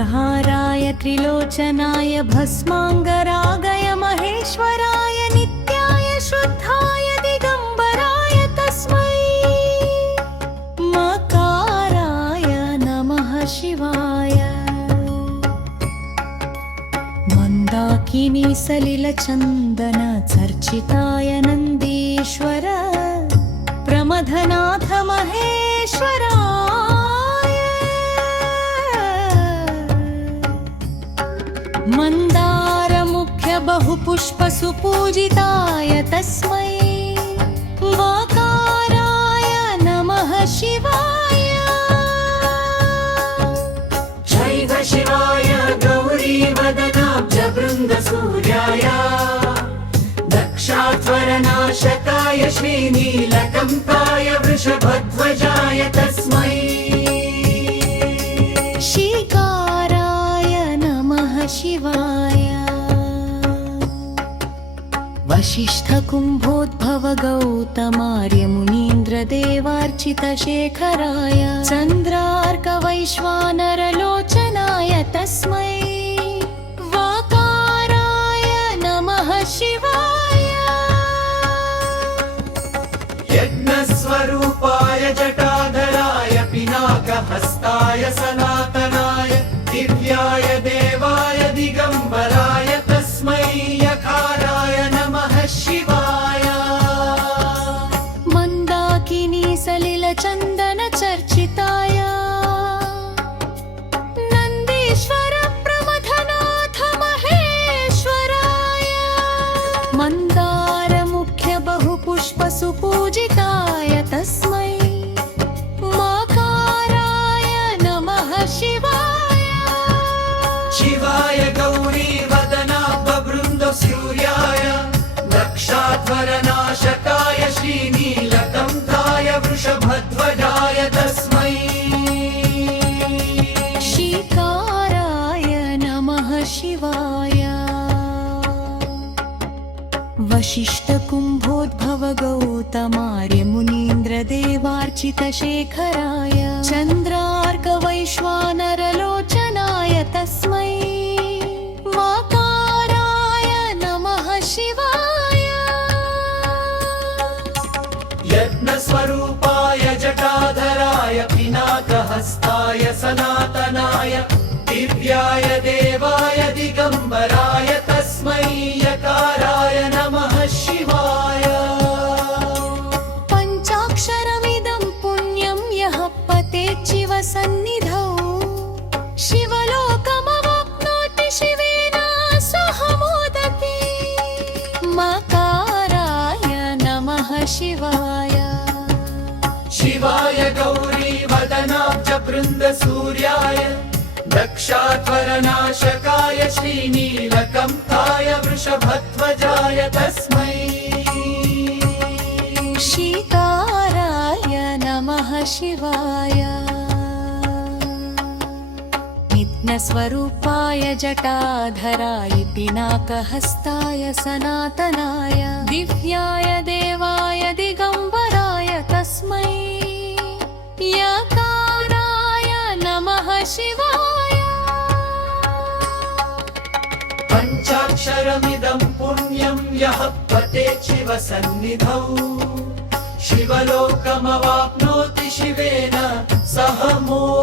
चन्द्रहाराय त्रिलोचनाय भस्माङ्गरागाय महेश्वराय नित्याय शुद्धाय दिगम्बराय तस्मै मकाराय नमः शिवाय। मन्दाकिनी सलिलचन्दन चर्चिताय नन्दीश्वर प्रमथनाथ महेश्वराय। मन्दारमुख्य बहुपुष्पसुपूजिताय तस्मै मकाराय नमः शिवाय। जैव शिवाय गौरीवदनाब्जवृन्दसूर्याय दक्षाध्वरनाशकाय श्रीनीलकण्ठाय वृषभध्वजाय तस्मै शीकाराय नमः शिवाय। वसिष्ठकुम्भोद्भव गौतमार्य मुनीन्द्रदेवार्चितशेखराय चन्द्रार्कवैश्वानरलोचनाय तस्मै वाकाराय नमः शिवाय। यज्ञस्वरूपाय जटाधराय पिनाकहस्ताय सनातनाय दिव्याय देवाय दिगम्बराय तस्मै यकाराय नमः शिवाय। मन्दाकिनी सलिलचन्दन चर्चिताय नन्दीश्वर प्रमथनाथ महेश्वराय। मन्दारमुख्य बहुपुष्पसुपूजिताय तस्मै मकाराय नमः शिवाय। शिवाय गौरीवदनाब्जवृन्दसूर्याय दक्षाध्वरनाशकाय श्रीनीलकण्ठाय वृषभध्वजाय तस्मै शीकाराय नमः शिवाय। वसिष्ठकुम्भोद्भव गौतमार्य मुनीन्द्रदेवार्चितशेखराय चन्द्रार्कवैश्वानरलोचनाय तस्मै मकाराय नमः शिवाय। यज्ञस्वरूपाय जटाधराय पिनाकहस्ताय सनातनाय दिव्याय देवाय दिगम्बराय तस्मै यकाराय नमः शिवाय। पञ्चाक्षरमिदं पुण्यं यः पतेत् शिवसन्निधौ शिवलोकमवाप्नोति शिवेन सह मोदते मकाराय नमः शिवाय। शिवाय गौरीवदनाब्जवृन्दसूर्याय दक्षाध्वरनाशकाय श्रीनीलकण्ठाय वृषभध्वजाय तस्मै शीकाराय नमः शिवाय। नित्यस्वरूपाय जटाधराय पिनाकहस्ताय सनातनाय दिव्याय देवाय दिगम्बराय तस्मै यकाराय नमः शिवाय। पञ्चाक्षरमिदं पुण्यं यः पतेत् शिवसन्निधौ शिवलोकमवाप्नोति शिवेन सह मोदते